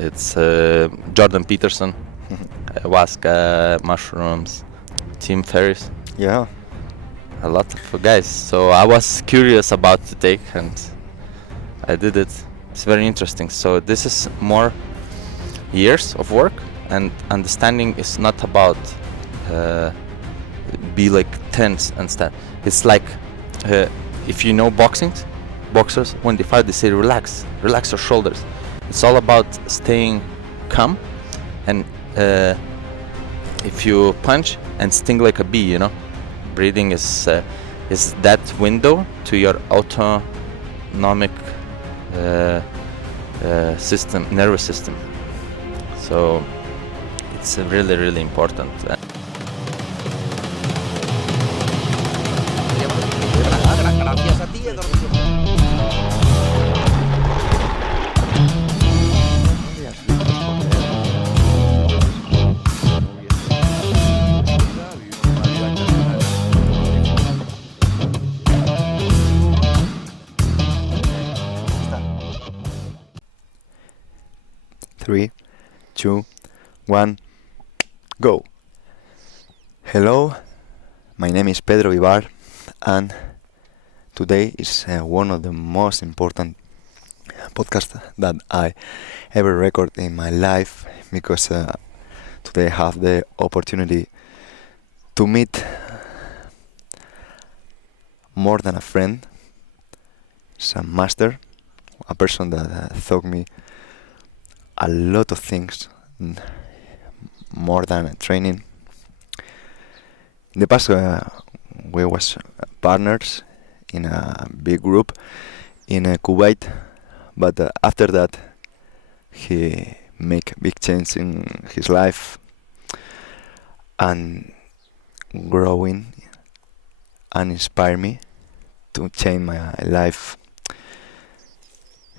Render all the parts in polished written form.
It's Jordan Peterson, ayahuasca, mushrooms, Tim Ferriss, Yeah. a lot of guys. So I was curious about to take, and I did it. It's very interesting. So this is more years of work, and understanding is not about be like tense and stuff. It's like if you know boxers, when they fight, they say relax your shoulders. It's all about staying calm, and if you punch and sting like a bee, breathing is that window to your autonomic system, nervous system. So it's really, really important. Gracias a ti, Three, two, one, go. Hello, my name is Pedro Vivar, and today is one of the most important podcasts that I ever record in my life, because today I have the opportunity to meet more than a friend. It's a master, a person that taught me a lot of things, more than a training. In the past, we was partners in a big group in Kuwait, but after that, he make big change in his life and growing and inspire me to change my life.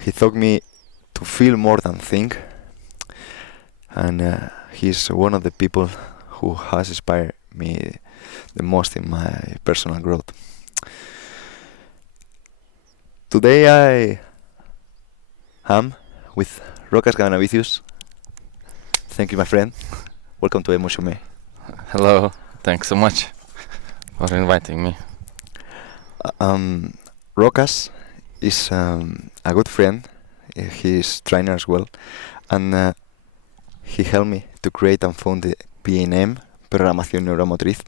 He taught me to feel more than think, and he's one of the people who has inspired me the most in my personal growth. Today I am with Rokas Gavenavicious. Thank you, my friend. Welcome to Emotion Me. Hello, thanks so much for inviting me. Rokas is a good friend. He's trainer as well, and he helped me to create and found the PNM, Programación Neuromotriz.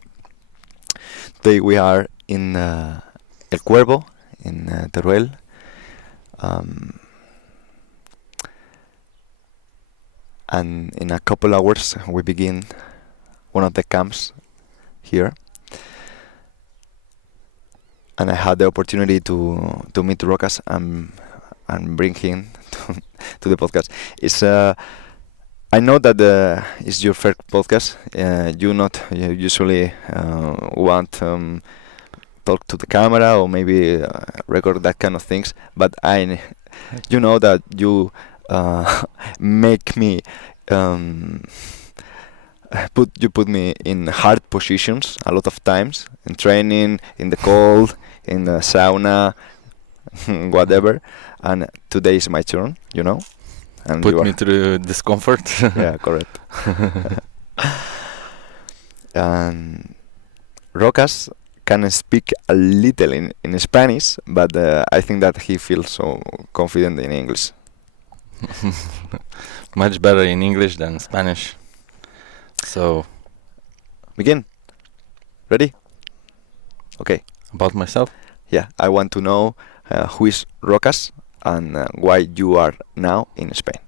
Today we are in El Cuervo, in Teruel. And in a couple hours we begin one of the camps here. And I had the opportunity to meet Rokas and bring him to the podcast. It's I know that it's your first podcast. You not usually want talk to the camera or maybe record that kind of things, but you know that you make me put me in hard positions a lot of times in training, in the cold, in the sauna, whatever. And today is my turn, And Put me through discomfort. Yeah, correct. And Rokas can speak a little in Spanish, but I think that he feels so confident in English. Much better in English than Spanish. So, begin. Ready? Okay. About myself? Yeah, I want to know who is Rokas and why you are now in Spain.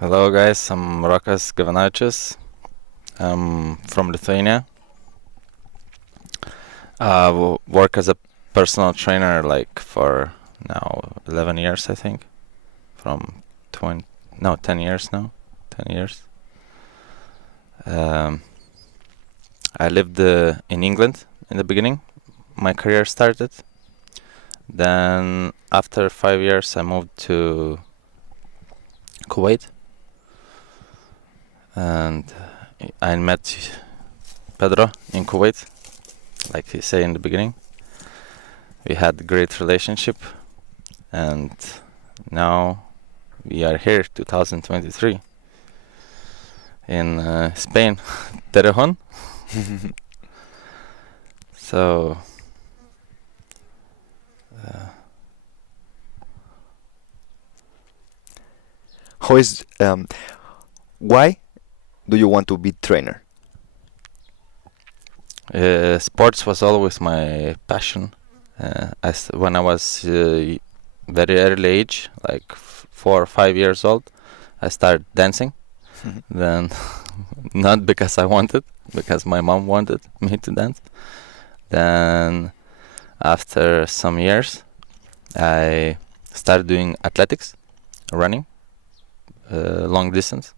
Hello guys, I'm Rokas Gavenavicious. I'm from Lithuania. I work as a personal trainer for now 11 years, I think. From 10 years now. 10 years. I lived in England in the beginning. My career started. Then after 5 years I moved to Kuwait. And I met Pedro in Kuwait, like he said in the beginning. We had a great relationship, and now we are here, 2023, in Spain, Torrejón. So How is why do you want to be trainer? sports was always my passion. When I was very early age, like 4 or 5 years old, I started dancing. Then, not because I wanted, because my mom wanted me to dance. Then, after some years, I started doing athletics, running, long distance,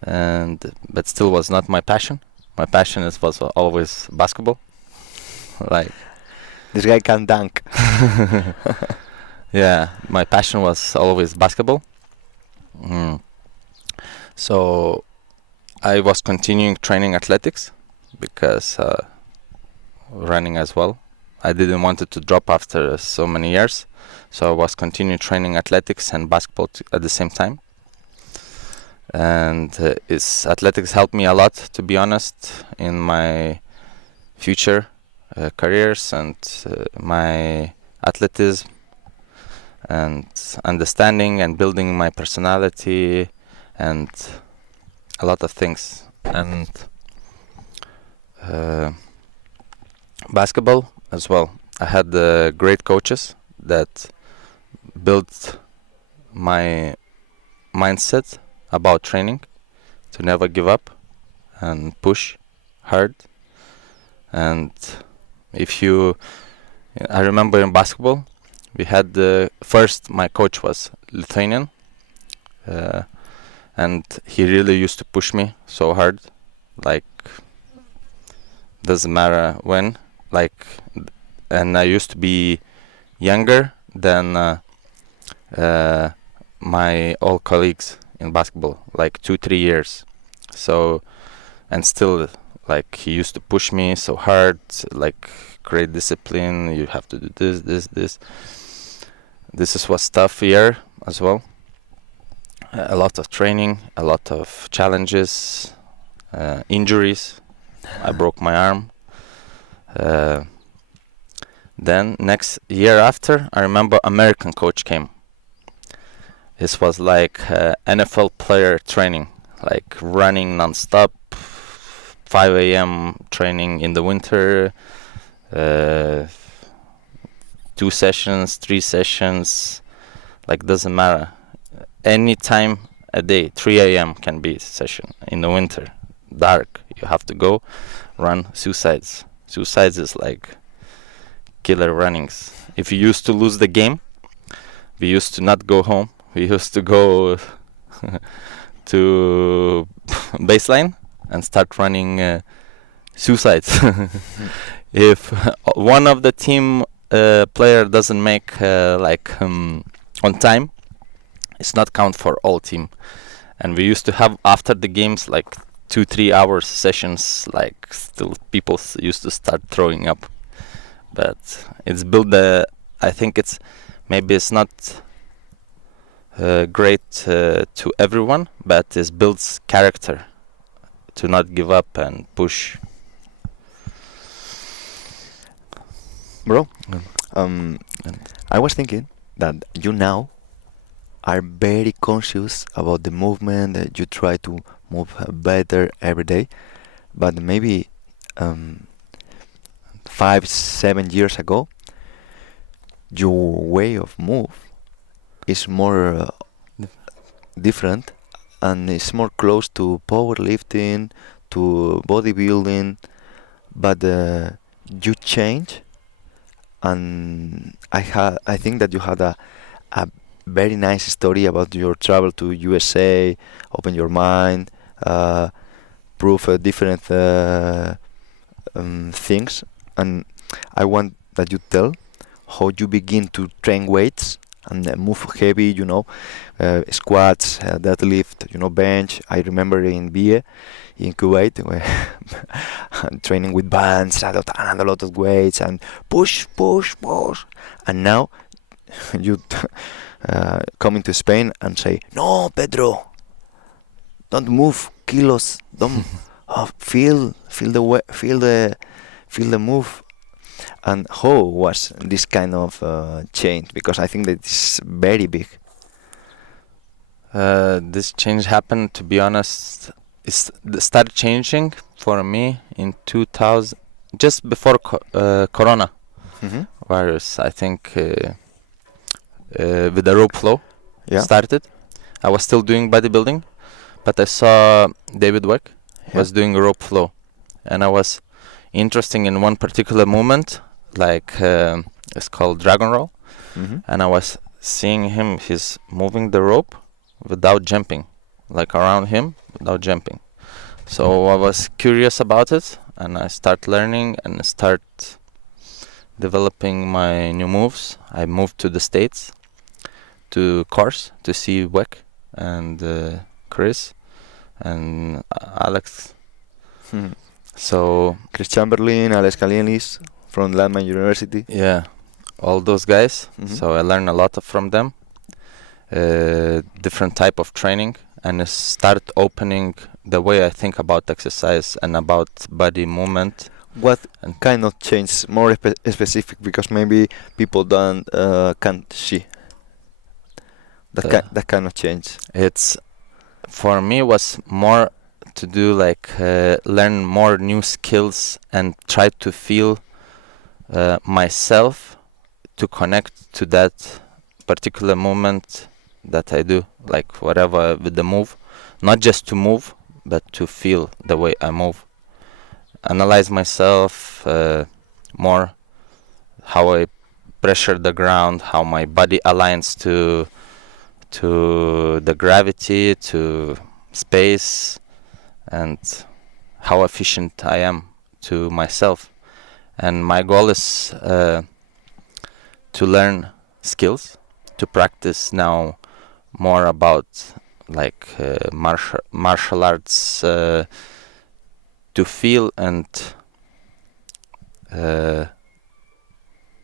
but still was not my passion. My passion was always basketball. Like, This guy can dunk. yeah, my passion was always basketball. So I was continuing training athletics because running as well. I didn't want it to drop after so many years, so I was continuing training athletics and basketball at the same time. And athletics helped me a lot, to be honest, in my future careers and my athleticism and understanding and building my personality and a lot of things. And basketball as well. I had great coaches that built my mindset about training, to never give up and push hard. And I remember in basketball, we had my coach was Lithuanian, and he really used to push me so hard, like, doesn't matter when, and I used to be younger than my old colleagues in basketball, like 2-3 years. So, and still, like, he used to push me so hard, like, great discipline, you have to do this. This was tough year as well. A lot of training, a lot of challenges, injuries. I broke my arm. Then next year after, I remember American coach came. This was like NFL player training, like running non-stop, 5 a.m. training in the winter, 2 sessions, 3 sessions, like, doesn't matter. Any time a day, 3 a.m. can be session in the winter, dark. You have to go run suicides. Suicides is like killer runnings. If you used to lose the game, we used to not go home. We used to go to baseline and start running suicides. If one of the team player doesn't make on time, it's not count for all team. And we used to have after the games like 2-3 hours sessions, like, still people used to start throwing up. But it's built I think maybe it's not great to everyone, but it builds character to not give up and push. Bro, I was thinking that you now are very conscious about the movement, that you try to move better every day, but maybe 5-7 years ago, your way of move is more different, and it's more close to powerlifting, to bodybuilding, but you change, and I think that you had a very nice story about your travel to USA, open your mind, prove different things, and I want that you tell how you begin to train weights and move heavy, squats, deadlift, bench. I remember in BIE, in Kuwait, where training with bands and a lot of weights and push, and now you coming to Spain and say, "No, Pedro, don't move, kilos, don't feel the move." And how was this kind of change? Because I think that it's very big. This change happened, to be honest, started changing for me in 2000, just before Corona Mm-hmm. virus. I think with the rope flow Yeah. started. I was still doing bodybuilding, but I saw David Weck was doing rope flow, and I was interested in one particular movement, like it's called dragon roll, Mm-hmm. and I was seeing him. He's moving the rope without jumping, like around him without jumping. So I was curious about it, and I start learning and start developing my new moves. I moved to the States to course to see Weck and Chris and Alex. Hmm. So Chris Chamberlain, Alex Kalienis from Landman University. yeah, all those guys. Mhm. So I learned a lot from them. Different type of training, and it start opening the way I think about exercise and about body movement. What And kind of change? More specific, because maybe people can't see that kind of change. It's for me was more to do like learn more new skills and try to feel myself to connect to that particular movement that I do, like whatever with the move, not just to move, but to feel the way I move. Analyze myself more, how I pressure the ground, how my body aligns to the gravity, to space, and how efficient I am to myself. And my goal is to learn skills, to practice now more about like martial arts, to feel and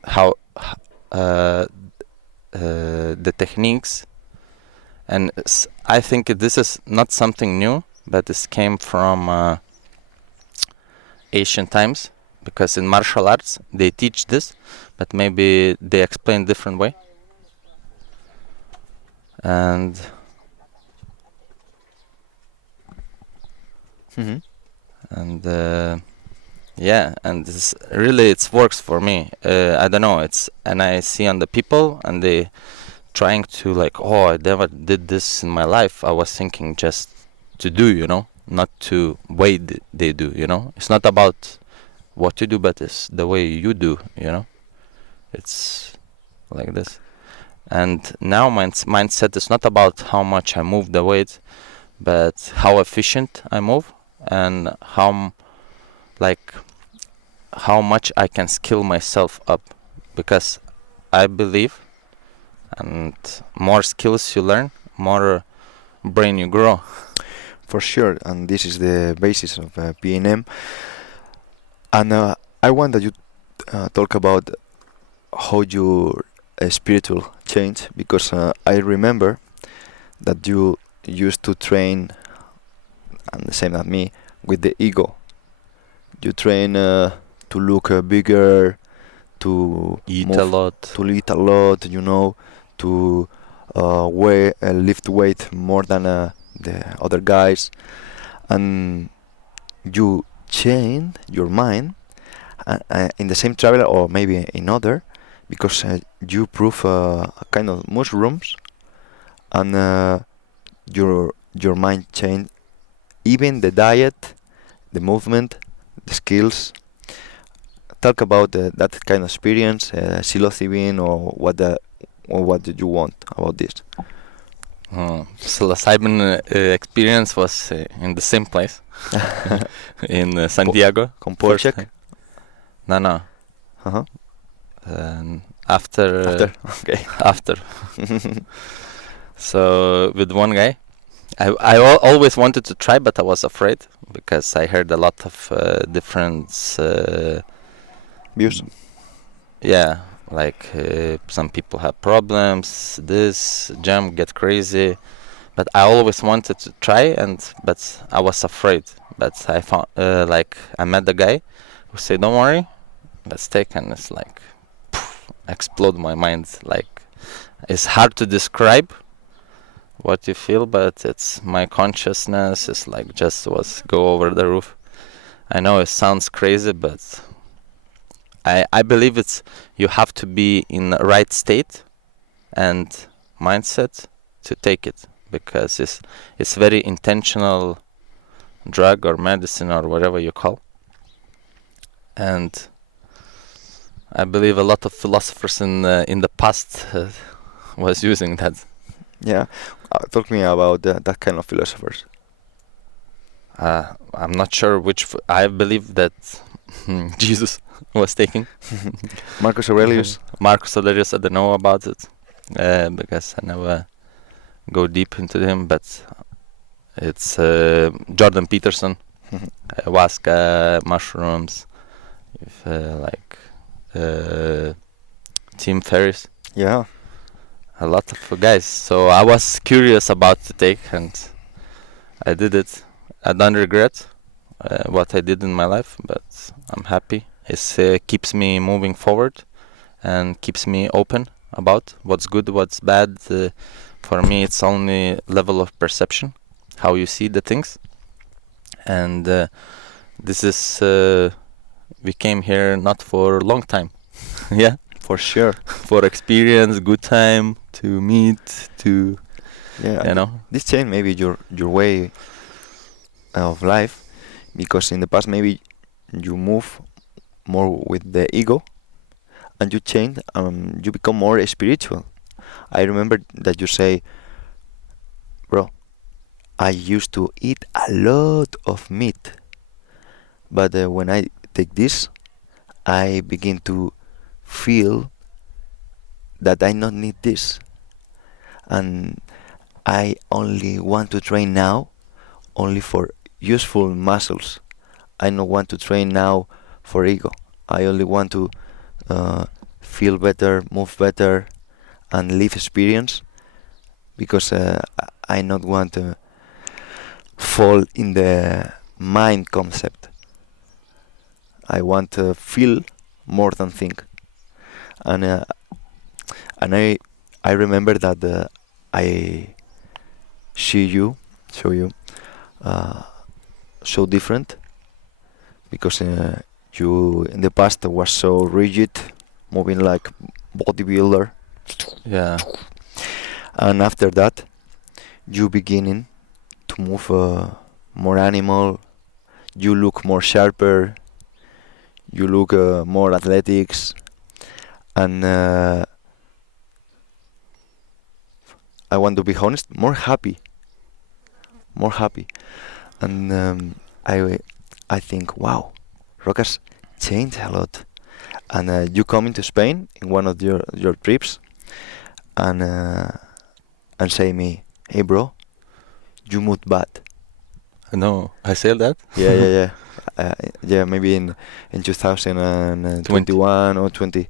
how the techniques. And I think this is not something new, but this came from ancient times, because in martial arts they teach this, but maybe they explain different way. And Mm-hmm. and yeah, and this really it works for me. I don't know, and I see on the people, and they trying to like, oh, I never did this in my life. I was thinking just to do, not to way they do, It's not about what you do, but it's the way you do, It's like this. And now my mindset is not about how much I move the weight, but how efficient I move, and how much I can skill myself up, because I believe, and more skills you learn, more brain you grow. For sure, and this is the basis of PNM. And I want that you talk about how your spiritual change, because I remember that you used to train, and the same as me, with the ego. You train to look bigger, to Eat move, a lot. to eat a lot, to lift weight more than the other guys, and you change your mind in the same traveler, or maybe in other, because you prove a kind of mushrooms, and your mind change, even the diet, the movement, the skills. Talk about that kind of experience, psilocybin, or what did you want about this? Psilocybin experience was in the same place, in San Diego. Con First check. time. No. Uh-huh. After. Okay. After. So with one guy, I always wanted to try, but I was afraid, because I heard a lot of different Views. yeah, Like some people have problems, this jump get crazy, but I always wanted to try, but I was afraid. But I found like I met the guy who said, "Don't worry, let's take," and it's like explode my mind. Like it's hard to describe what you feel, but it's my consciousness is like just was go over the roof. I know it sounds crazy, but I believe it's you have to be in the right state and mindset to take it, because it's very intentional drug or medicine or whatever you call. And I believe a lot of philosophers in the past was using that. Yeah, talk me about that kind of philosophers. I'm not sure which. I believe that Jesus was taking. Marcus Aurelius. Marcus Aurelius, I don't know about it because I never go deep into him, but it's Jordan Peterson, ayahuasca, mushrooms, if, Tim Ferriss. Yeah. A lot of guys. So I was curious about to take, and I did it. I don't regret what I did in my life, but I'm happy. It keeps me moving forward and keeps me open about what's good, what's bad. For me, it's only level of perception, how you see the things. And this is we came here not for a long time. Yeah, For sure. for experience, good time to meet, to Yeah. you know. This changed maybe your way of life, because in the past maybe you move more with the ego, and you change. You become more spiritual. I remember that you say, "Bro, I used to eat a lot of meat, but when I take this, I begin to feel that I not need this, and I only want to train now only for useful muscles. I don't want to train now for ego. I only want to feel better, move better, and live experience, because I not want to fall in the mind concept. I want to feel more than think." And I remember that I show you so different, because you in the past was so rigid, moving like bodybuilder, Yeah, and after that you beginning to move more animal. You look more sharper. You look more athletics, and I want to be honest, more happy, and I think, wow, Rokas changed a lot. And you come into Spain in one of your trips, and say me, "Hey bro, you moved bad." no, I said that. Yeah. Yeah, maybe in 2021 or 20.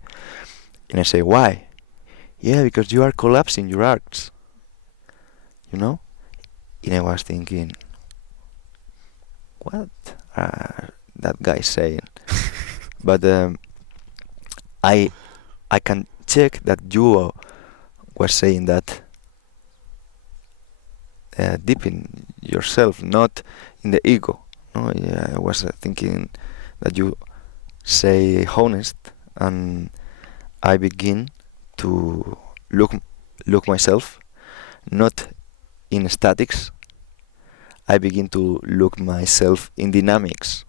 And I say, "Why?" "Yeah, because you are collapsing your arcs, you know?" And I was thinking, what are that guy saying? But I can check that you were saying that deep in yourself, not in the ego. No, yeah, I was thinking that you say honest, and I begin to look myself, not in statics. I begin to look myself in dynamics,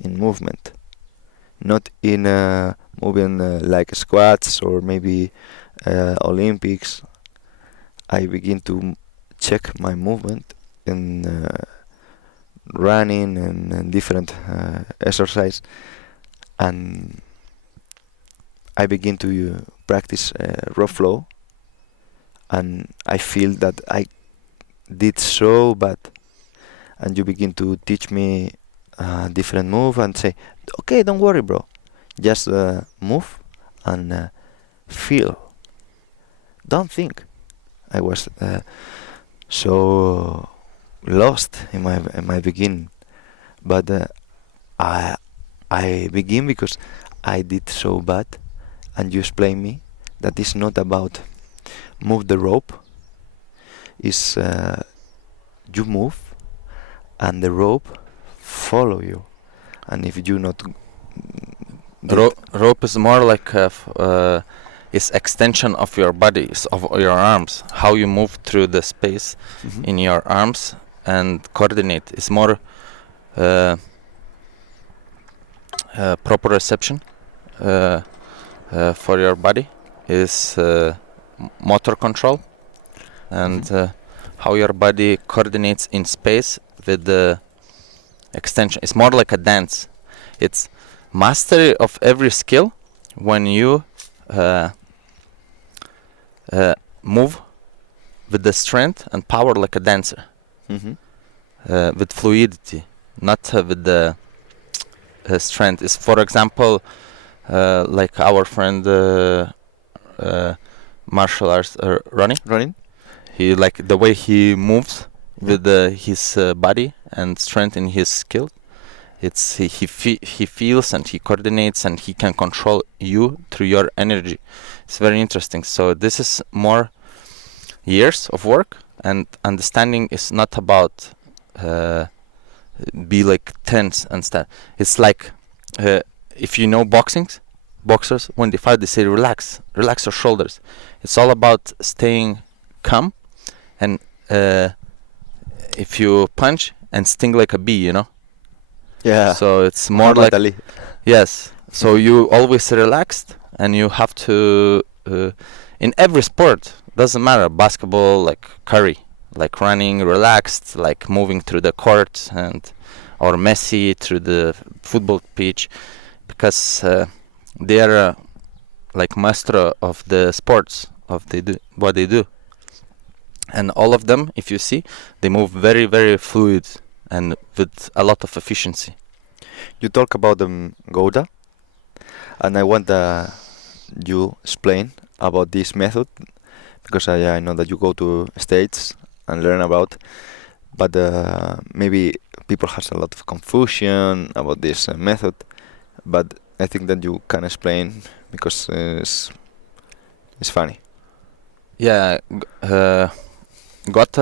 in movement, not in moving like squats or maybe Olympics. I begin to check my movement in running and different exercise, and I begin to practice raw flow, and I feel that I did so bad, and you begin to teach me different move and say, "Okay, don't worry, bro, just move and feel. Don't think. I was so lost in my beginning, but I begin because I did so bad, and you explain me that it's not about move the rope. It's you move, and the rope follow you, and if you not Rope is more like is extension of your body, of your arms. How you move through the space in your arms and coordinate is more proper reception for your body is motor control, and how your body coordinates in space with the extension. It's more like a dance. It's mastery of every skill when you move with the strength and power like a dancer, with fluidity, not with the strength. Is, for example, like our friend martial arts running. He like the way he moves with his body and strength in his skill. It's he feels and he coordinates and he can control you through your energy. It's very interesting. So this is more years of work, and understanding is not about be like tense and stuff. It's like if you know boxers when they fight they say relax your shoulders. It's all about staying calm, and if you punch and sting like a bee, you know. Yeah. So it's more like Ali. yes. So you always relaxed, and you have to in every sport, doesn't matter, basketball, like Curry, like running relaxed, like moving through the court, and or Messi through the football pitch, because they are like maestro of the sports of what they do, and all of them, if you see, they move very very fluid and with a lot of efficiency. You talk about Gouda, and I want you explain about this method, because I know that you go to States and learn about, but maybe people has a lot of confusion about this method, but I think that you can explain because it's funny. Yeah, got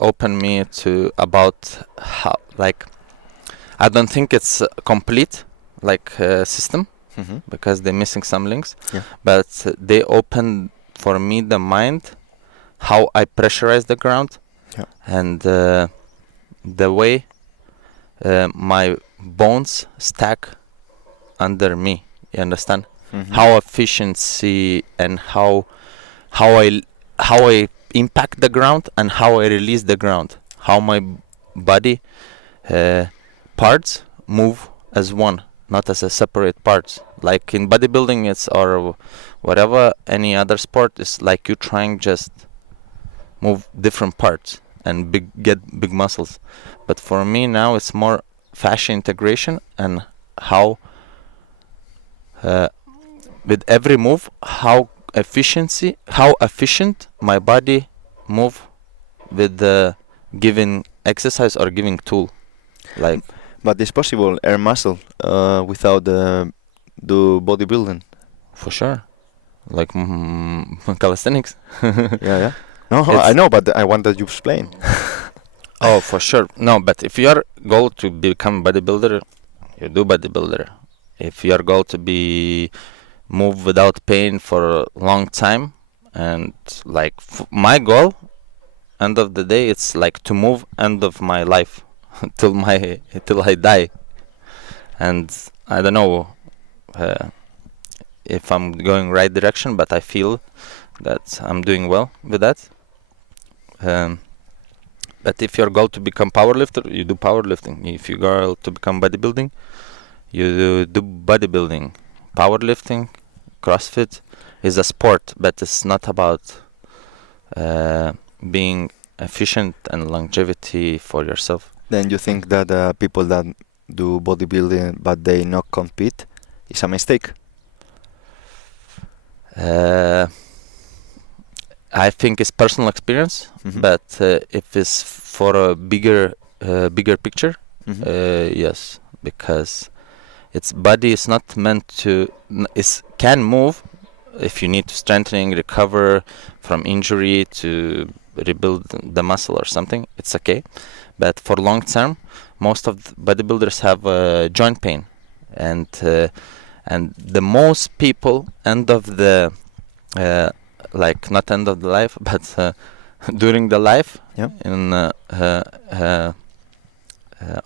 open me to about how, like, I don't think it's complete like system, because they're missing some links, but they opened for me the mind how I pressurize the ground, and the way my bones stack under me, you understand? How efficiency and how I impact the ground and how I release the ground, how my body parts move as one, not as a separate parts. Like in bodybuilding, it's or whatever any other sport, is like you trying just move different parts and get big muscles. But for me now it's more fascia integration, and how with every move how efficient my body move with the given exercise or giving tool, like. But it's possible air muscle without do bodybuilding. For sure, like calisthenics. Yeah. No, I know, but I want that you explain. Oh, for sure. No, but if your goal to become bodybuilder, you do bodybuilder. If your goal to be move without pain for a long time, and like my goal, end of the day, it's like to move end of my life till I die. And I don't know if I'm going right direction, but I feel that I'm doing well with that. But if your goal to become powerlifter, you do powerlifting. If your goal to become bodybuilding, you do bodybuilding. Powerlifting, CrossFit is a sport, but it's not about being efficient and longevity for yourself. Then you think that people that do bodybuilding but they not compete is a mistake? Uh, I think it's personal experience, Mhm. but if it's for a bigger picture, yes, because its body is not meant to. It can move if you need to strengthening, recover from injury to rebuild the muscle or something. It's okay, but for long term, most of the bodybuilders have joint pain, and the most people end of the like not end of the life, but during the life Yeah. in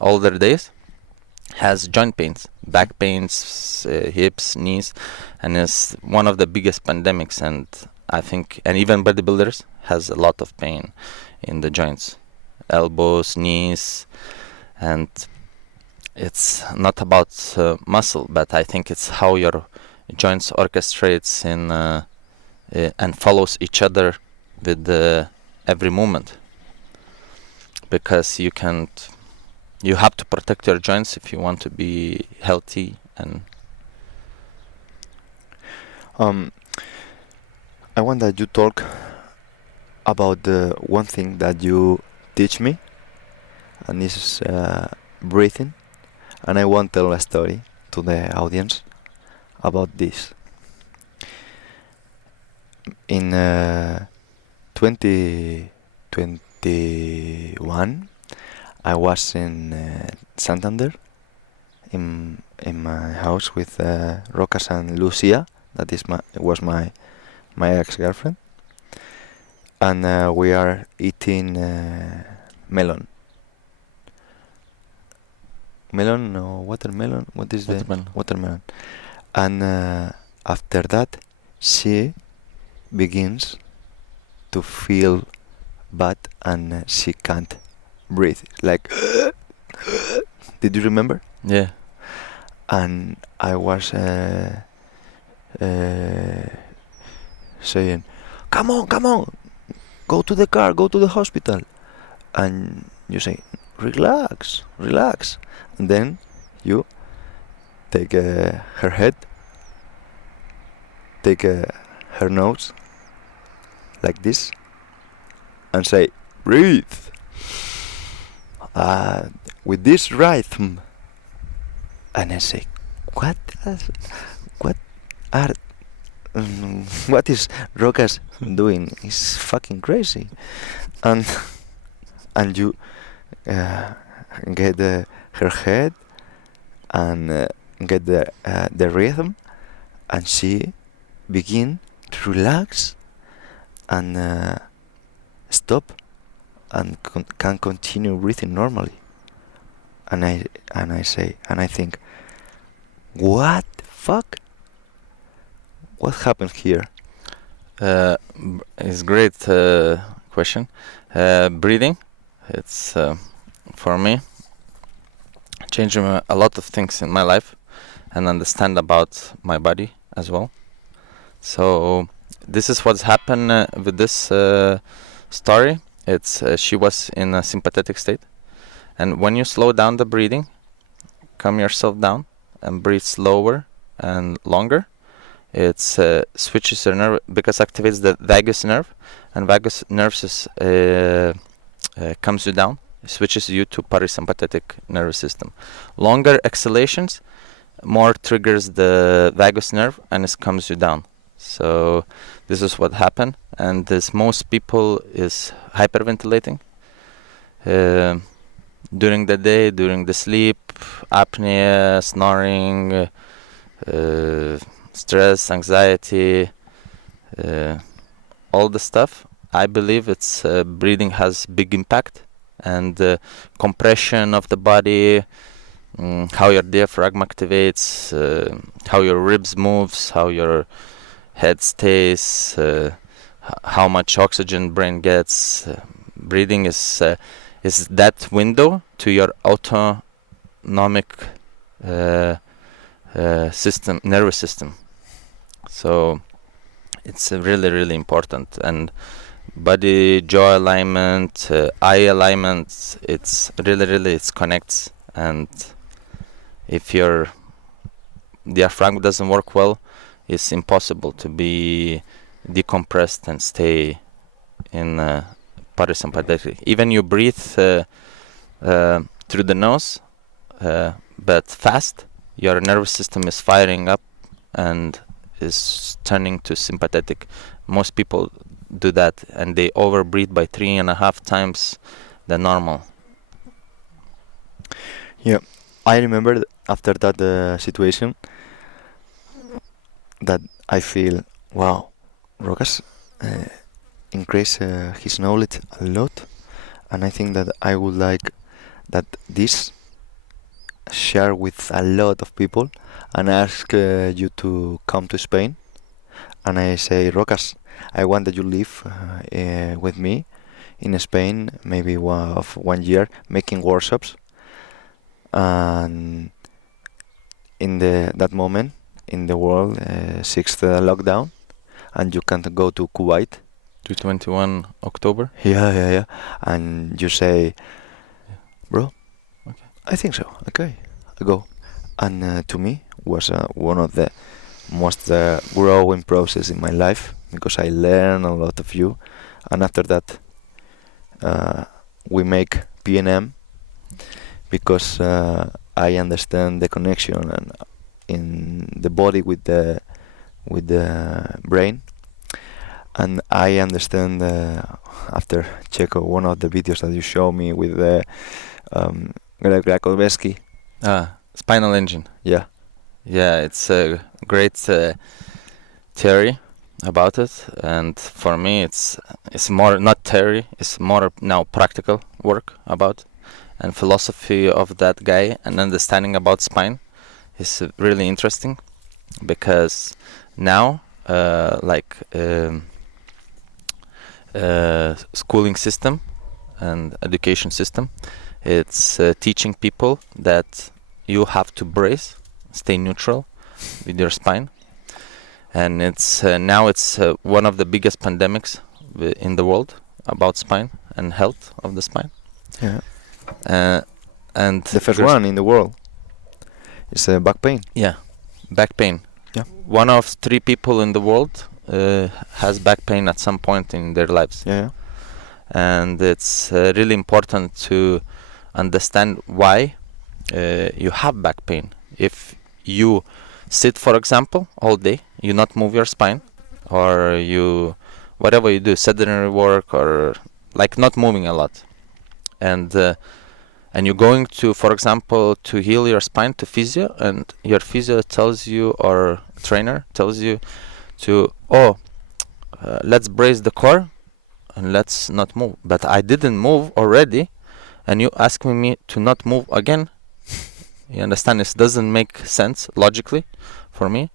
older days has joint pains, back pains, hips, knees, and is one of the biggest pandemics. And I think, and even bodybuilders has a lot of pain in the joints, elbows, knees, and it's not about muscle, but I think it's how your joints orchestrates in and follows each other with every movement, because you have to protect your joints if you want to be healthy. And I want that you talk about the one thing that you teach me, and this is breathing. And I want to tell a story to the audience about this. In 2021, I was in Santander, in my house with Rokas and Lucia. That was my ex-girlfriend, and we are eating melon or watermelon. What is Watermelon. the watermelon? And after that, she begins to feel bad, and she can't breathe. Like, did you remember? yeah, And I was saying, come on, go to the car, go to the hospital. And you say, relax. And then you take her head, take her nose, like this, and say, breathe. With this rhythm. And I say, what is Rokas doing? He's fucking crazy. And you get her head and get the rhythm, and she begin to relax and stop and can continue breathing normally. And I think, what the fuck? What happened here? it's great question. Breathing, it's for me changing a lot of things in my life and understand about my body as well. So this is what's happened with this story. It's she was in a sympathetic state, and when you slow down the breathing, calm yourself down and breathe slower and longer, it switches your nerve, because activates the vagus nerve, and vagus nerves is calms you down, switches you to parasympathetic nervous system. Longer exhalations more triggers the vagus nerve, and it calms you down. So this is what happened, and this most people is hyperventilating during the day, during the sleep, apnea, snoring, stress, anxiety, all the stuff. I believe it's breathing has big impact, and compression of the body, how your diaphragm activates, how your ribs moves, how your head stays, how much oxygen brain gets. Breathing is that window to your autonomic system, nervous system. So it's really, really important. And body jaw alignment, eye alignment, it's really it connects. And if your diaphragm doesn't work well, it's impossible to be decompressed and stay in parasympathetic. Even you breathe through the nose, but fast, your nervous system is firing up and is turning to sympathetic. Most people do that, and they overbreathe by 3.5 times the normal. Yeah, I remember after that situation that I feel, wow, Rokas increased his knowledge a lot, and I think that I would like that this share with a lot of people, and ask you to come to Spain. And I say, Rokas, I want that you live with me in Spain, maybe of 1 year, making workshops. And in that moment in the world, sixth lockdown, and you can't go to Kuwait. 221 October. Yeah. And you say, bro, Okay. I think so. Okay, I go. And to me was one of the most growing process in my life, because I learn a lot of you. And after that, we make PNM, because I understand the connection and in the body with the brain. And I understand after check one of the videos that you show me with the Grakovsky. Spinal engine. Yeah. Yeah, it's a great theory about it, and for me it's more not theory, it's more now practical work about, and philosophy of that guy and understanding about spine is really interesting, because now schooling system and education system, it's teaching people that you have to brace, stay neutral with your spine, and it's now it's one of the biggest pandemics in the world about spine and health of the spine. Yeah. And The first one in the world is back pain. Yeah, back pain. Yeah. 1 of 3 people in the world has back pain at some point in their lives. Yeah. And it's really important to understand why you have back pain. If you sit, for example, all day, you not move your spine, or you whatever you do, sedentary work, or like not moving a lot, and you're going to, for example, to heal your spine to physio, and your physio tells you, or trainer tells you to let's brace the core and let's not move. But I didn't move already, and you asking me to not move again. You understand? It doesn't make sense logically for me.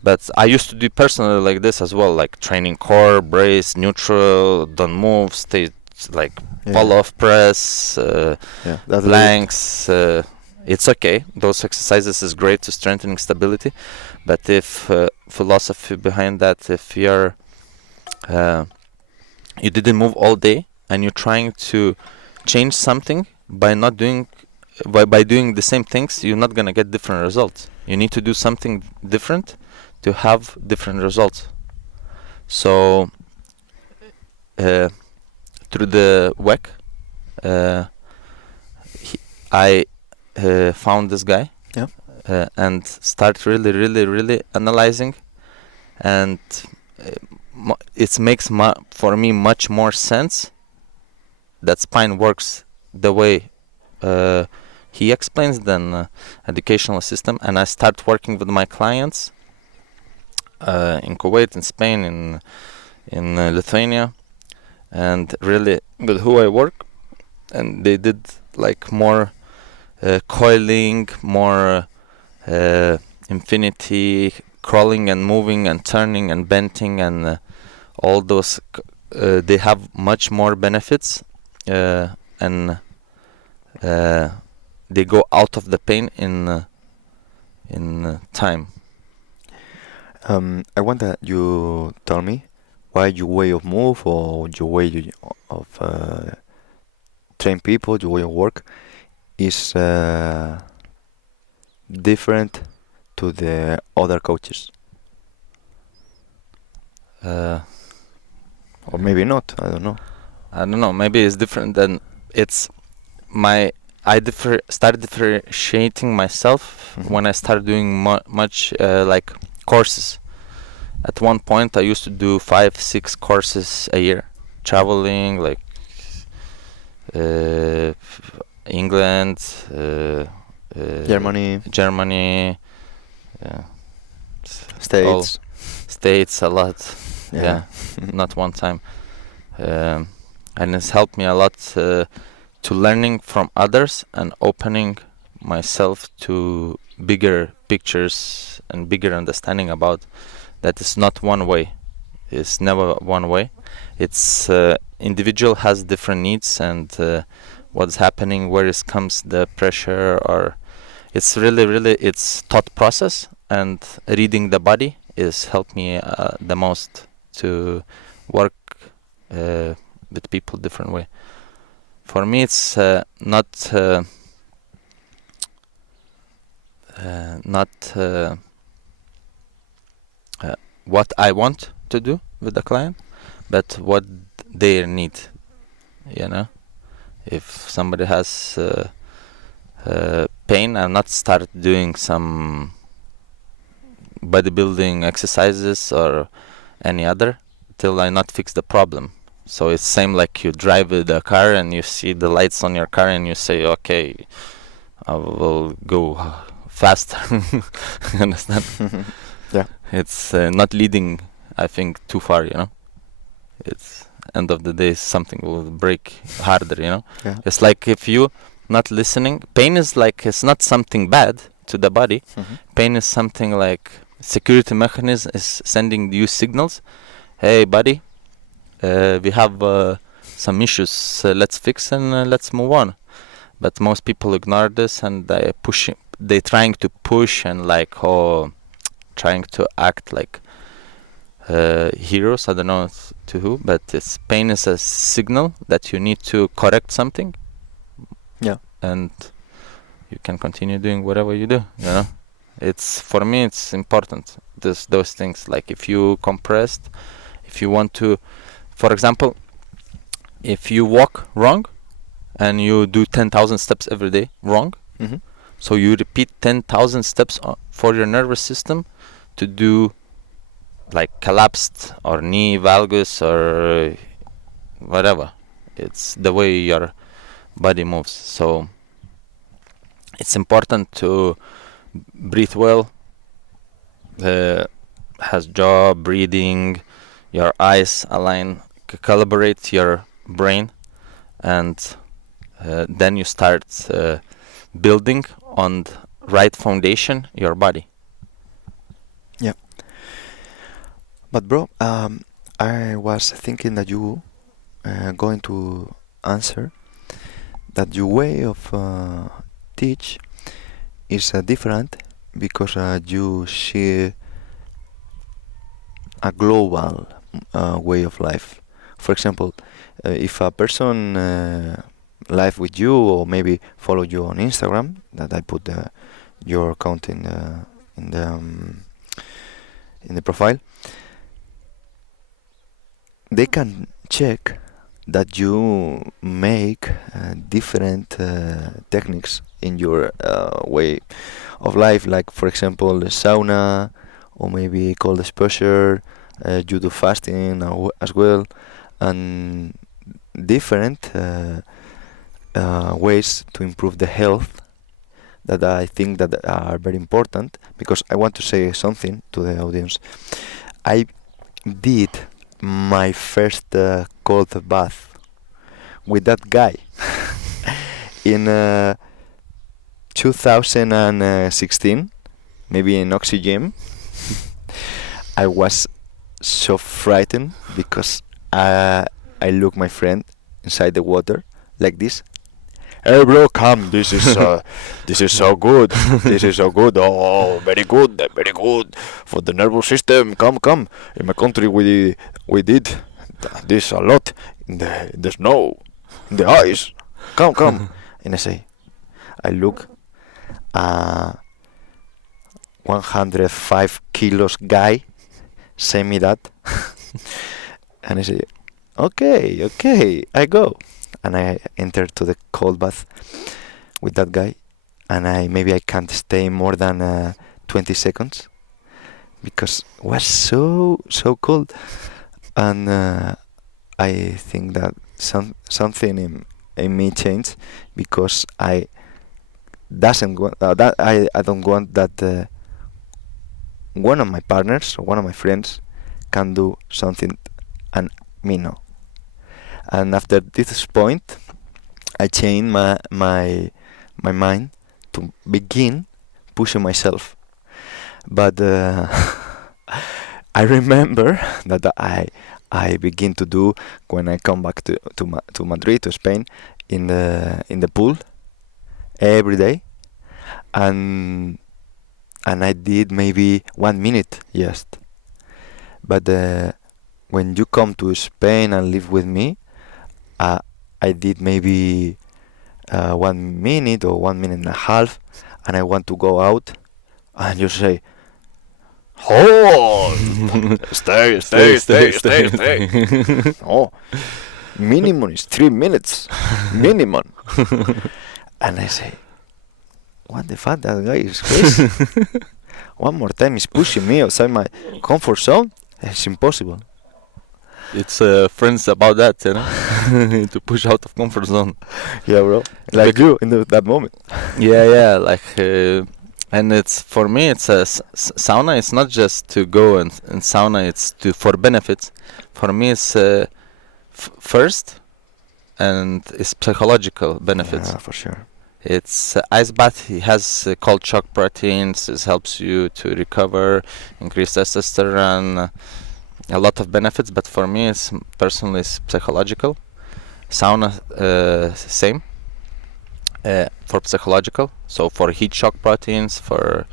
But I used to do personally like this as well, like training core, brace, neutral, don't move, stay like pull off press, planks. It's okay. Those exercises is great to strengthening stability. But if philosophy behind that, if you're you didn't move all day and you're trying to change something by not doing by doing the same things, you're not gonna get different results. You need to do something different to have different results. So through the WEC, I found this guy, and start really analyzing, and it makes for me much more sense that spine works the way he explains than educational system. And I start working with my clients in Kuwait, in Spain, in Lithuania, and really with who I work, and they did like more coiling, more infinity, crawling and moving and turning and bending, and all those they have much more benefits, and they go out of the pain in time. I want that you tell me why your way of move, or your way of train people, your way of work is different to the other coaches. Uh, or maybe not. I don't know. I don't know. Maybe it's different than it's my. Started differentiating myself when I started doing much like courses. At one point, I used to do 5-6 courses a year, traveling like England, Germany, States. States a lot. Yeah, not one time. And it's helped me a lot to learning from others and opening myself to bigger pictures and bigger understanding about that it's not one way. It's never one way. It's individual has different needs and what's happening, where it comes the pressure, or it's really it's thought process, and reading the body is helped me the most to work with people different way. For me, it's not what I want to do with the client, but what they need. You know, if somebody has pain, I'll not start doing some bodybuilding exercises or any other till I not fix the problem. So it's same like you drive with a car and you see the lights on your car and you say, okay, I will go faster. You understand? Yeah. It's not leading, I think, too far, you know. It's end of the day, something will break harder, you know. Yeah. It's like if you not listening, pain is like, it's not something bad to the body. Pain is something like security mechanism is sending you signals. Hey, buddy, we have some issues. Let's fix and let's move on. But most people ignore this and they trying to push and like trying to act like heroes. I don't know to who, but it's pain is a signal that you need to correct something. Yeah. And you can continue doing whatever you do. You know, it's for me it's important. Those things, like if you compressed, if you want to, for example, if you walk wrong and you do 10,000 steps every day wrong, so you repeat 10,000 steps for your nervous system to do like collapsed or knee valgus or whatever. It's the way your body moves. So it's important to breathe well, has jaw, breathing, your eyes align, calibrate your brain, and then you start building on the right foundation your body. Yeah. But bro, I was thinking that you going to answer that your way of teach is different because you see a global way of life. For example, if a person live with you or maybe follow you on Instagram, that I put your account in the profile, they can check that you make different techniques in your way of life, like for example the sauna or maybe cold exposure, you do fasting as well, and different ways to improve the health that I think that are very important. Because I want to say something to the audience. I did my first cold bath with that guy in 2016, maybe in Oxygen. I was so frightened because I look my friend inside the water like this. Hey bro, come! This is so good. This is so good. Oh, very good for the nervous system. Come. In my country, we did this a lot in the snow, in the ice. Come. And I say, I look, 105 kilos guy, say me that. And I say, okay, I go. And I enter to the cold bath with that guy, and I can't stay more than 20 seconds because it was so cold. And I think that something in me changed because I don't want that one of my partners or one of my friends can do something and me no. And after this point, I changed my mind to begin pushing myself. But I remember that I begin to do when I come back to Madrid, to Spain, in the pool every day, and I did maybe 1 minute just. But when you come to Spain and live with me, I did maybe 1 minute or 1 minute and a half, and I want to go out, and you say, "Hold, stay." Oh, minimum is 3 minutes, minimum. And I say, what the fuck, that guy is crazy. One more time, he's pushing me outside my comfort zone. It's impossible. It's friends about that, you know, to push out of comfort zone. Yeah, bro. Like you in that moment. Yeah, like, and it's for me, it's a sauna. It's not just to go and sauna. It's for benefits. For me, it's first, and it's psychological benefits. Yeah, for sure. It's ice bath. It has cold shock proteins. It helps you to recover, increase testosterone. A lot of benefits, but for me, it's personally psychological. Sauna, same. For psychological, so for heat shock proteins, for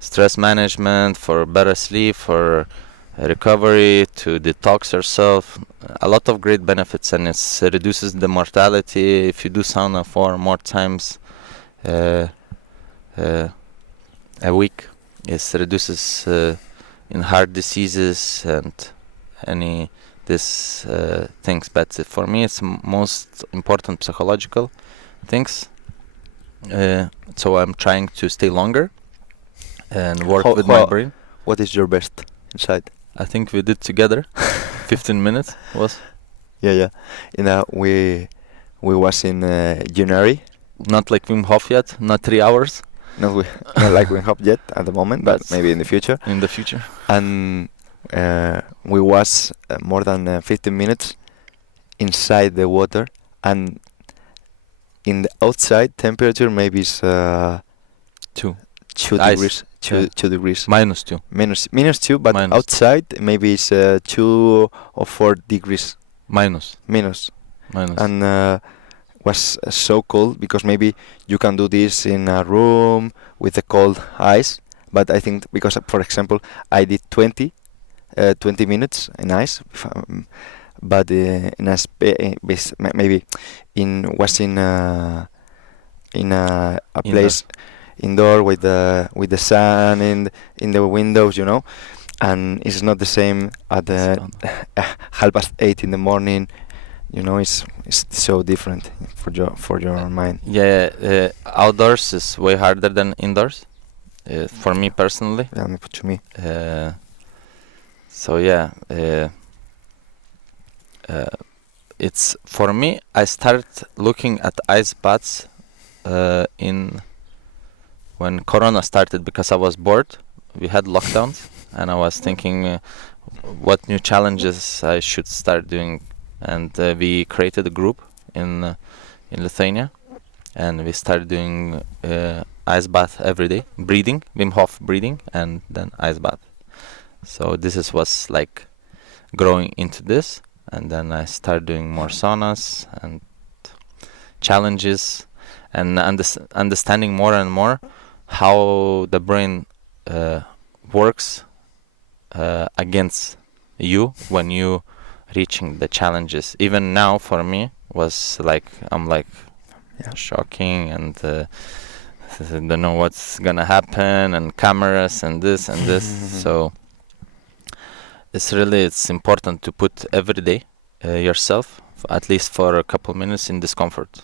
stress management, for better sleep, for recovery, to detox yourself. A lot of great benefits, and it reduces the mortality if you do sauna 4 more times a week. It reduces in heart diseases and any these things, but for me it's most important psychological things. So I'm trying to stay longer and work with my brain. What is your best inside? I think we did together 15 minutes was. Yeah. You know, we was in January. Not like Wim Hof yet, not 3 hours. Not like Wim Hof yet at the moment, but maybe in the future. In the future. And we was more than 15 minutes inside the water, and in the outside temperature maybe is 2 degrees. 2 degrees. -2. Minus 2, but minus. Outside maybe it's 2 or 4 degrees. Minus. And was so cold because maybe you can do this in a room with a cold ice, but I think because, for example, I did 20 minutes in ice, but in a maybe in a place indoor with the sun in the windows, you know, and it's not the same at the 8:30 in the morning. You know, it's so different for your mind. Yeah, outdoors is way harder than indoors, for me personally. Yeah, to me. So yeah, it's for me. I started looking at ice baths in when Corona started because I was bored. We had lockdowns, and I was thinking what new challenges I should start doing. And we created a group in Lithuania, and we started doing ice bath every day, breathing, Wim Hof breathing, and then ice bath. So this was like growing into this, and then I started doing more saunas and challenges, and understanding more and more how the brain works against you when you reaching the challenges. Even now for me was like shocking, and don't know what's gonna happen, and cameras and this and this. So it's important to put every day yourself at least for a couple minutes in discomfort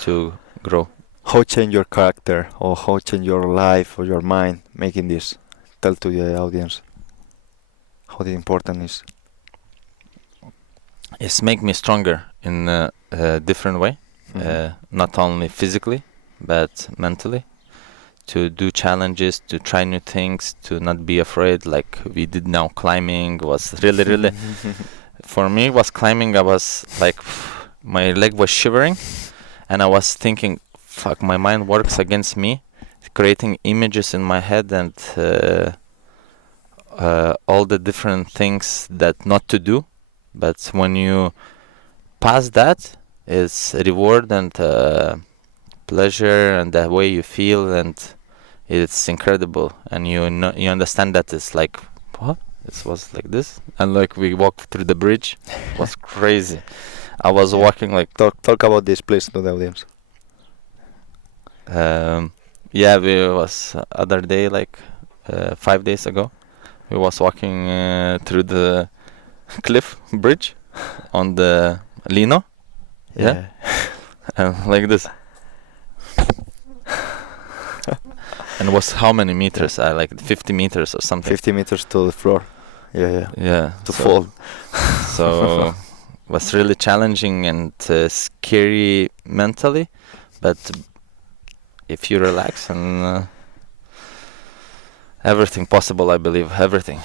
to grow. How change your character or how change your life or your mind making this? Tell to the audience how the important is. It's make me stronger in a different way, not only physically but mentally, to do challenges, to try new things, to not be afraid like we did now. Climbing was really for me was climbing. I was like my leg was shivering and I was thinking, fuck, my mind works against me, creating images in my head and all the different things that not to do. But when you pass that, it's reward and pleasure and the way you feel, and it's incredible. And you understand that it's like, what? It was like this, and like we walked through the bridge. It was crazy. I was walking like Talk about this, please, to the audience. yeah, we was other day like 5 days ago. We was walking through the cliff bridge on the Lino. Yeah. And like this. And it was how many meters? Like 50 meters or something. 50 meters to the floor. Yeah. Yeah. To fall. So was really challenging and scary mentally, but if you relax and everything possible, I believe everything.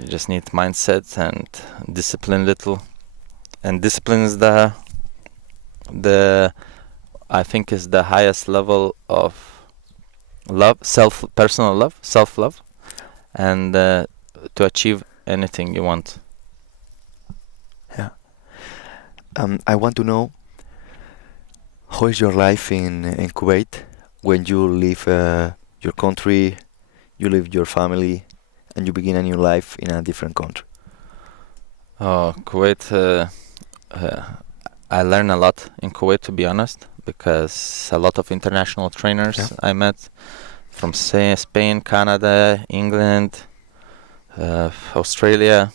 You just need mindset and discipline little, and discipline is the I think is the highest level of love, personal love, self-love, and to achieve anything you want. Yeah. I want to know how is your life in Kuwait when you leave your country, you leave your family, and you begin a new life in a different country. Kuwait. I learned a lot in Kuwait, to be honest, because a lot of international trainers I met from Spain, Canada, England, Australia,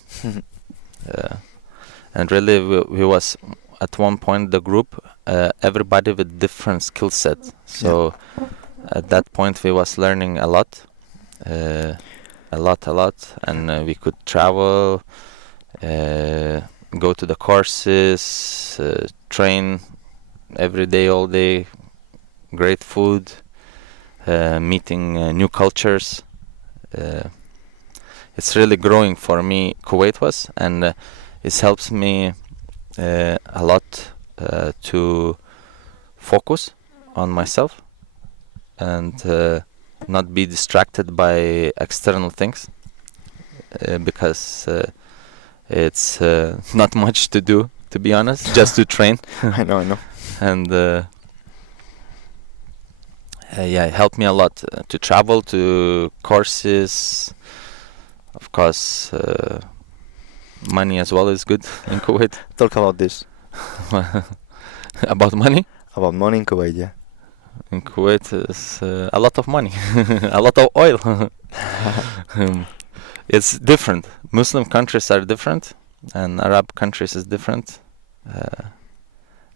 and really we was at one point the group, everybody with different skill set. So at that point we was learning a lot, and we could travel, go to the courses, train every day, all day, great food, meeting new cultures. It's really growing for me, Kuwait was, and it helps me a lot to focus on myself and not be distracted by external things, because it's not much to do, to be honest, just to train. I know. And it helped me a lot to travel, to courses. Of course, money as well is good in Kuwait. Talk about this. About money? About money in Kuwait, yeah. In Kuwait is a lot of money, a lot of oil. It's different. Muslim countries are different, and Arab countries is different.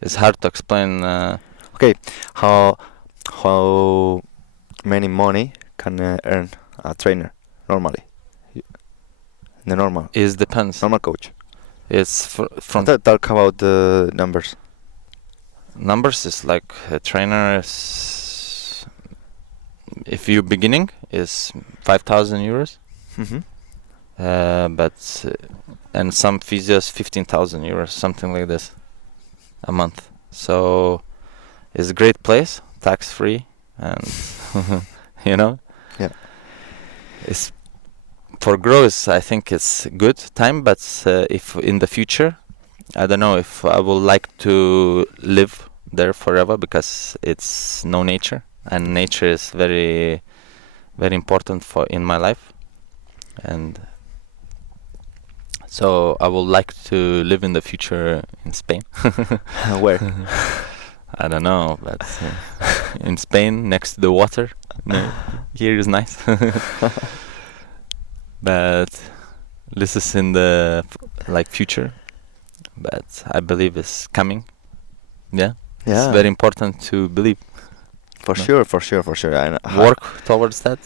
It's hard to explain. Okay, how many money can earn a trainer normally? The normal. It depends. Normal coach. It's from Talk about the numbers. Numbers is like a trainer is, if you beginning, is 5,000 euros. But and some physios 15,000 euros, something like this, a month. So it's a great place, tax free, and you know. Yeah. It's for growth. I think it's good time, but if in the future, I don't know if I would like to live there forever, because it's no nature, and nature is very, very important for in my life, and so I would like to live in the future in Spain. Where? I don't know, but in Spain, next to the water. No, here is nice. But This is in the like future, but I believe it's coming. Yeah, Yeah. it's very important to believe. For No. sure, for sure, for sure. Work towards that.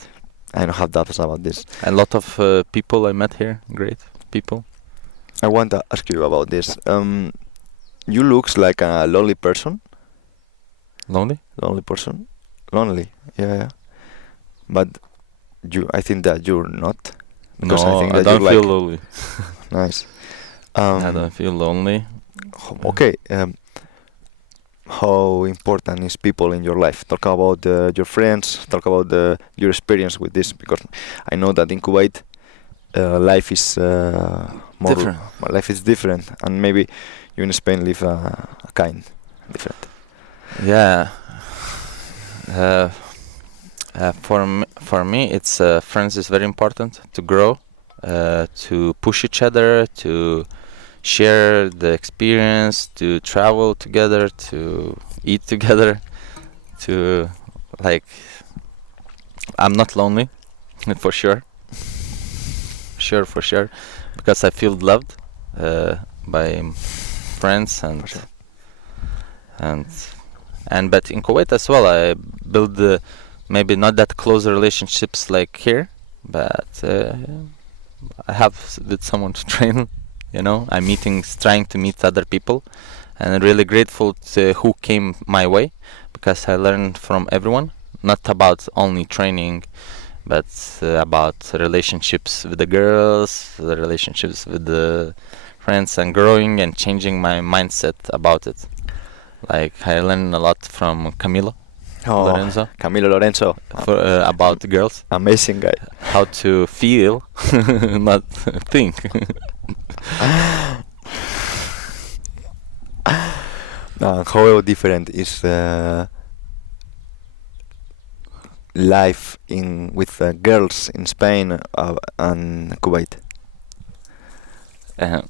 I don't have doubts about this. A lot of people I met here, great people. I want to ask you about this. You looks like a lonely person. Lonely? Lonely person. Lonely. Yeah, yeah. But I think that you're not. Because No, I think I that don't you're feel like lonely. nice. I don't feel lonely. Okay. How important is people in your life? Talk about your friends. Talk about your experience with this, because I know that in Kuwait, life is more Different. life is different, and maybe you in Spain live kind different. Yeah. For me, it's friends is very important to grow, to push each other, to share the experience, to travel together, to eat together, to like. I'm not lonely, for sure. For sure, because I feel loved by friends For sure. and but in Kuwait as well, I build maybe not that close relationships like here, but I have with someone to train. You know, I'm trying to meet other people, and I'm really grateful to who came my way, because I learned from everyone, not about only training, but about relationships with the girls, the relationships with the friends, and growing and changing my mindset about it. Like I learned a lot from Camilo Lorenzo Camilo Lorenzo, about girls, amazing guy. how to feel, not think. How different is life with girls in Spain and Kuwait? Uh,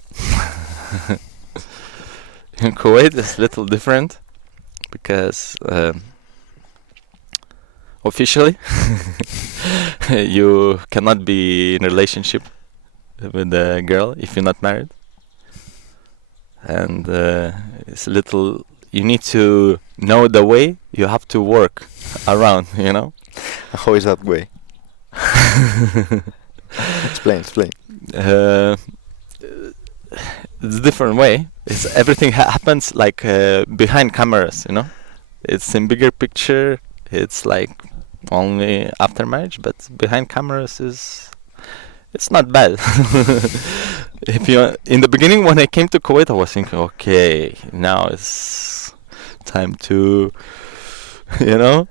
in Kuwait it's a little different, because officially you cannot be in a relationship with a girl if you're not married, and it's a little, you need to know the way you have to work around, you know. How is that way? Explain. It's a different way. It's everything happens like behind cameras, you know. It's in bigger picture. It's like only after marriage, but behind cameras it's not bad. If you in the beginning when I came to Kuwait, I was thinking, okay, now it's time to, you know,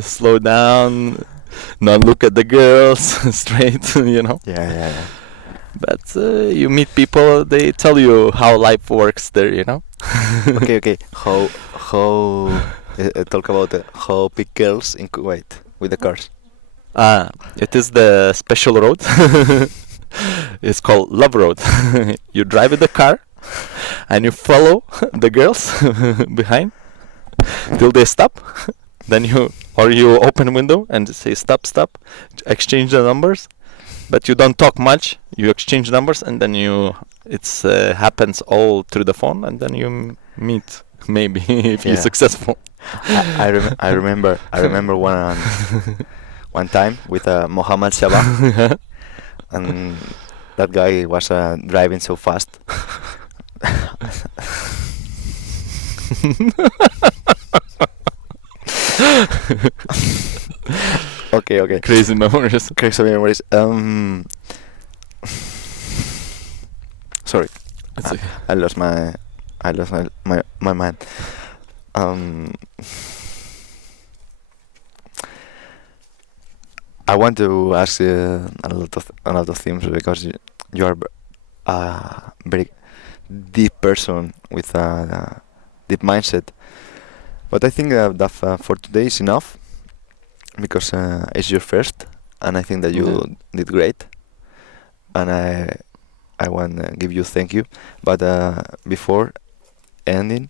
slow down, not look at the girls straight, you know. Yeah. But you meet people, they tell you how life works there, you know. Okay. How talk about how pick girls in Kuwait with the cars? It is the special road. It's called Love Road. You drive with the car and you follow the girls behind till they stop. Then you open window and say stop, exchange the numbers, but you don't talk much. You exchange numbers, and then it's happens all through the phone, and then you meet maybe if you're Yeah. successful. I remember one time with Mohammed Shabah, and that guy was driving so fast. Okay. Crazy memories. Crazy memories. Sorry, It's okay. I lost my mind. I want to ask a lot of things, because you are a very deep person with a deep mindset. But I think that for today is enough, because it's your first, and I think that you did great, and I want to give you thank you. But before ending,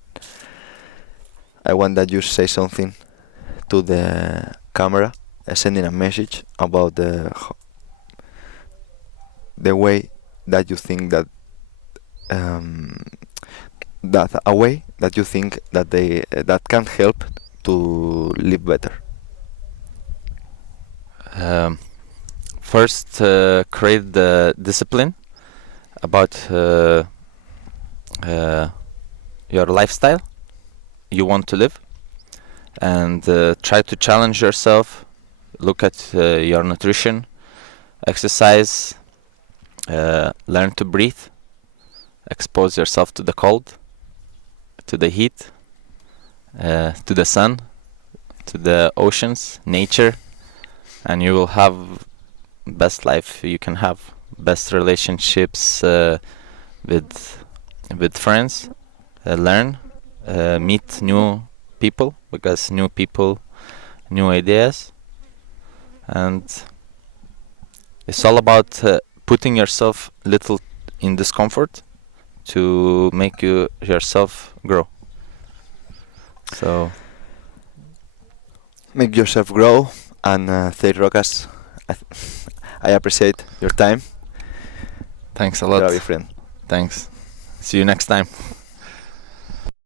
I want that you say something to the camera, sending a message about the way that you think that that a way that you think that they that can help to live better. First, create the discipline about your lifestyle you want to live, and try to challenge yourself. Look at your nutrition, exercise, learn to breathe, expose yourself to the cold, to the heat, to the sun, to the oceans, nature, and you will have best life you can have, best relationships with friends, learn, meet new people, because new people, new ideas, and it's all about putting yourself little in discomfort to make yourself grow. So Make yourself grow, and say, Rokas, I appreciate your time. thanks a You're lot. a friend. Thanks. See you next time.